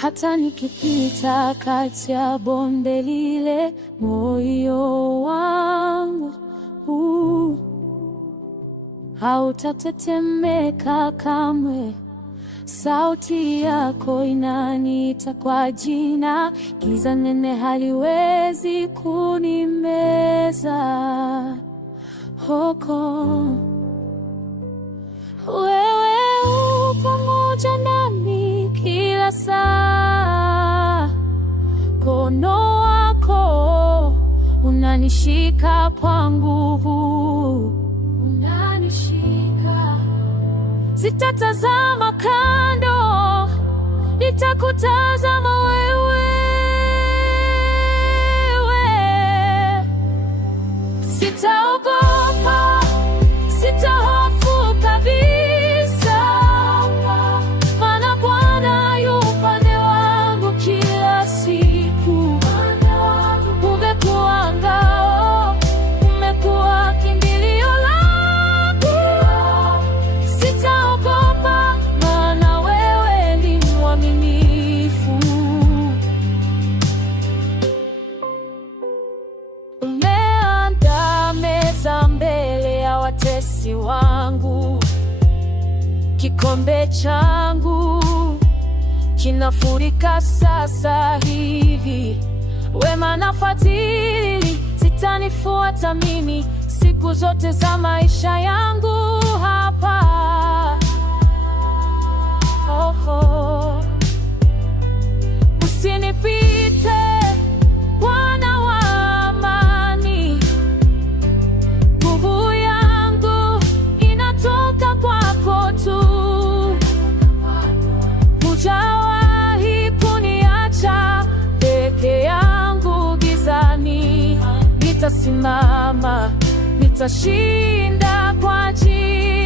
Hata nikipita kati ya bonde lile, moyo wangu hautatetemeka kamwe. Sauti yako inaniita kwa jina, giza nene haliwezi kunimeza. Hoko wewe u pamoja nami kila saa, mkono wako unanishika kwa nguvu, sitatazama kando, nitakutazama wewe. Sitaogopa, sitahofu kabisa, maana Bwana yu upande wangu kila siku. Umekuwa ngao, umekuwa kimbilio langu. Sitaogopa, maana wewe ni mwaminifu. Umeandaa meza mbele ya watesi wangu, kikombe changu kinafurika sasa hivi. Wema na fadhili zitanifuata mimi siku zote za maisha yangu hapa. Usinipite, Bwana wa amani. Nguvu yangu inatoka kwako tu. Hujawahi kuniacha peke yangu gizani. Nitasimama, nitashinda kwa jina